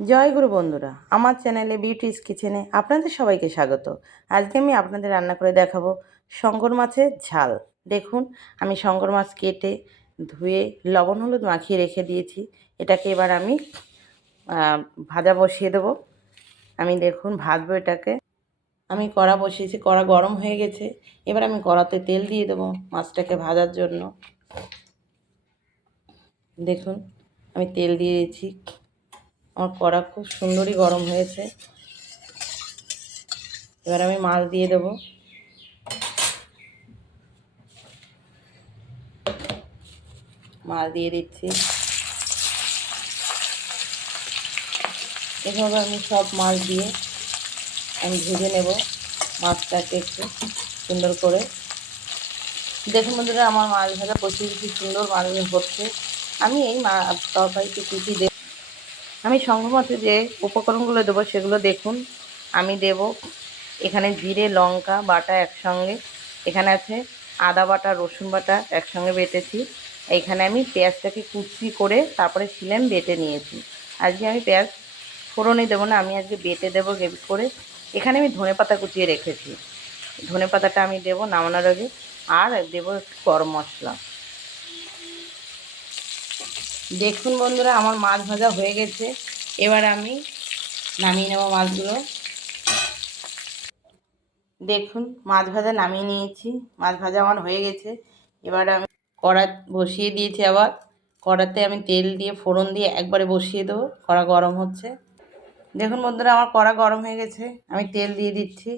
জয় গুরু বন্ধুরা, আমার চ্যানেলে বিউটিস কিচেনে আপনাদের সবাইকে স্বাগত। আজকে আমি আপনাদের রান্না করে দেখাবো শঙ্কর মাছের ঝাল। দেখুন, আমি শঙ্কর মাছ কেটে ধুয়ে লবণ হলুদ মাখিয়ে রেখে দিয়েছি। এটাকে এবার আমি ভাজা বসিয়ে দেবো। আমি দেখুন, ভাজবো এটাকে। আমি কড়া বসিয়েছি, কড়া গরম হয়ে গেছে। এবার আমি কড়াতে তেল দিয়ে দেবো মাছটাকে ভাজার জন্য। দেখুন, আমি তেল দিয়ে দিয়েছি। আমার কড়া খুব সুন্দরই গরম হয়েছে। এবার আমি মাছ দিয়ে দেব। মাছ দিয়ে দিচ্ছি। এভাবে আমি সব মাছ দিয়ে আমি ভেজে নেব মাছটাকে একটু সুন্দর করে। দেখুন বন্ধুরা, আমার মাছ ভাজা প্রচুর সুন্দর মাছ হচ্ছে। আমি এই মা তরকারিতে কী দেব আমি সংঘমতে যে উপকরণগুলো দেবো সেগুলো দেখুন। আমি দেব এখানে জিরে, লঙ্কা, বাটা একসঙ্গে। এখানে আছে আদা বাটা, রসুন বাটা একসঙ্গে বেটেছি। এখানে আমি পেঁয়াজটাকে কুচি করে তারপরে ছিলেম বেটে নিয়েছি। আজকে আমি পেঁয়াজ ফোড়নই দেবো না, আমি আজকে বেটে দেবো গ্রেভি করে। এখানে আমি ধনে পাতা কুচিয়ে রেখেছি। ধনে পাতাটা আমি দেবো নামানোর আগে। আর দেবো একটু গরম মশলা। দেখুন বন্ধুরা, আমার মাছ ভাজা হয়ে গেছে। এবার আমি নামিয়ে নেব মাছগুলো। দেখুন, মাছ ভাজা নামিয়ে নিয়েছি। মাছ ভাজা আমার হয়ে গেছে। এবার আমি কড়া বসিয়ে দিয়েছি আবার। কড়াতে আমি তেল দিয়ে, ফোড়ন দিয়ে একবারে বসিয়ে দেবো। কড়া গরম হচ্ছে। দেখুন বন্ধুরা, আমার কড়া গরম হয়ে গেছে। আমি তেল দিয়ে দিচ্ছি।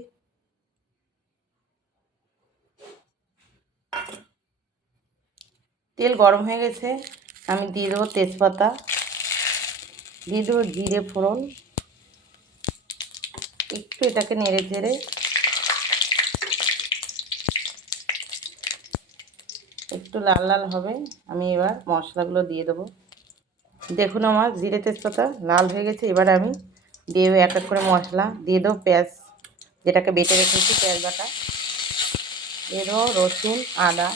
তেল গরম হয়ে গেছে। আমি দিয়ে দেবো তেজপাতা, দিয়ে দেবো জিরে ফোড়ন। একটু এটাকে নেড়ে চেড়ে। একটু লাল লাল হবে। আমি এবার মশলাগুলো দিয়ে দেবো। দেখুন আমার জিরে তেজপাতা লাল হয়ে গেছে। এবার আমি দিয়ে এক এক করে মশলা। দিয়ে দেবো পেঁয়াজ, যেটাকে বেটে রেখেছি, পেঁয়াজ বাটা। দিয়ে দেবো রসুন, আদা।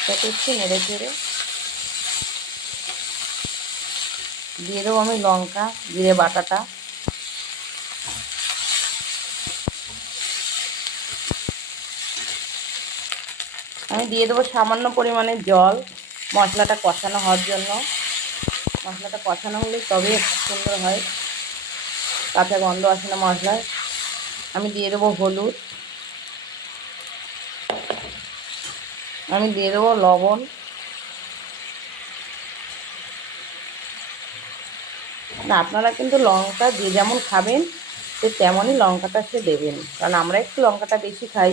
এটাকে একটু নেড়ে চেড়ে। দিয়ে দেবো আমি লঙ্কা, জিরে বাটাটা। আমি দিয়ে দেবো সামান্য পরিমাণে জল, মশলাটা কষানো হওয়ার জন্য। মশলাটা কষানো হলে তবে সুন্দর হয়। কাঁচা গন্ধ আসে না মশলায়। আমি দিয়ে দেবো হলুদ। আমি দিয়ে দেবো লবণ। আপনারা কিন্তু লঙ্কা যে যেমন খাবেন, সে তেমনই লঙ্কাটা সে দেবেন। কারণ আমরা একটু লঙ্কাটা বেশি খাই,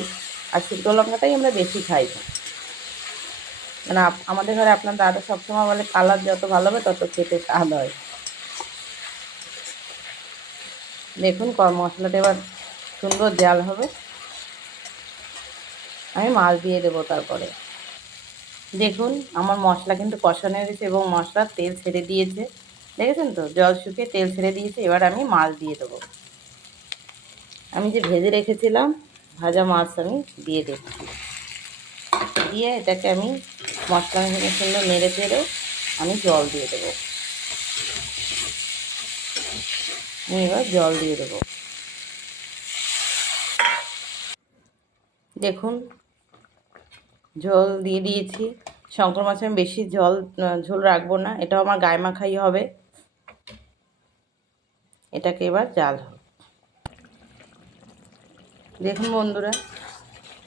আর শুকনো লঙ্কাটাই আমরা বেশি খাই। মানে আমাদের ঘরে আপনার দাদা সবসময় বলে, কালার যত ভালো হবে তত খেতে স্বাদ হয়। দেখুন মশলাটা এবার সুন্দর জাল হবে। আমি মাছ দিয়ে দেবো তারপরে। দেখুন, আমার মশলা কিন্তু কষানো হয়ে গেছে এবং মশলার তেল ছেড়ে দিয়েছে। দেখেছেন তো? জল শুকিয়ে তেল ছেড়ে দিয়েছে, এবার আমি মাছ দিয়ে দেবো। আমি যে ভেজে রেখেছিলাম, ভাজা মাছ আমি দিয়ে দিচ্ছি দিয়ে এটাকে আমি মশলা ভেঙে সুন্দর নেড়ে চেড়ে আমি জল দিয়ে দেবো। আমি এবার জল দিয়ে দেবো। দেখুন ঝোল দিয়ে দিয়েছি। শঙ্কর মাছে আমি বেশি জল ঝোল রাখব না, এটাও আমার গায়ে মাখাই হবে। এটাকে এবার জাল হবে। দেখুন বন্ধুরা,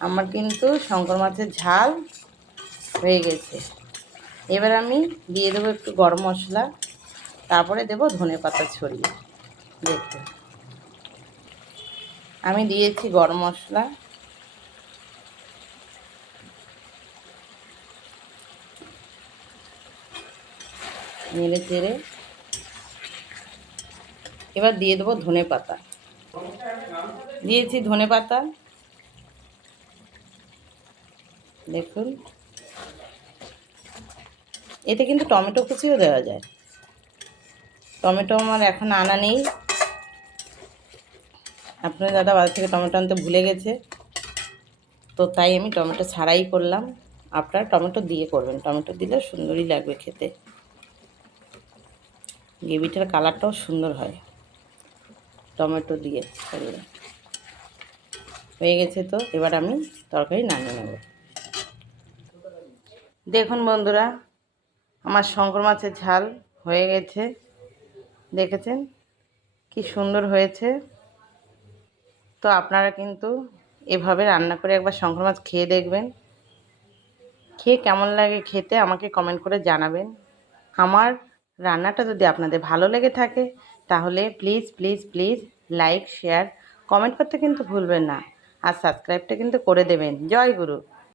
আমার কিন্তু শঙ্কর মাছের ঝাল হয়ে গেছে। এবার আমি দিয়ে দেবো একটু গরম মশলা, তারপরে দেবো ধনে পাতা ছড়িয়ে। দেখুন, আমি দিয়েছি গরম মশলা। নেড়ে চেড়ে এবার দিয়ে দেবো ধনে পাতা। দিয়েছি ধনে পাতা। দেখুন। এতে কিন্তু টমেটো কুচিও দেওয়া যায়। টমেটো আমার এখন আনা নেই। আপনার দাদা বাজার থেকে টমেটো আনতে ভুলে গেছে। তো তাই আমি টমেটো ছাড়াই করলাম। আপনারা টমেটো দিয়ে করবেন। টমেটো দিলে সুন্দরই লাগবে খেতে। গ্রেভিটার কালারটাও সুন্দর হয়। টমেটো দিয়ে করলে হয়ে গেছে তো, এবার আমি তরকারি নামিয়ে নেব। দেখুন বন্ধুরা, আমার শঙ্কর মাছের ঝাল হয়ে গেছে। দেখেছেন? কি সুন্দর হয়েছে। তো আপনারা কিন্তু এভাবে রান্না করে একবার শঙ্কর মাছ খেয়ে দেখবেন। খেয়ে কেমন লাগে খেতে আমাকে কমেন্ট করে জানাবেন। আমার রান্নাটা যদি আপনাদের ভালো লেগে থাকে তাহলে please please please like share comment করতে কিন্তু ভুলবেন না। আর সাবস্ক্রাইবটা কিন্তু করে দেবেন। জয় গুরু।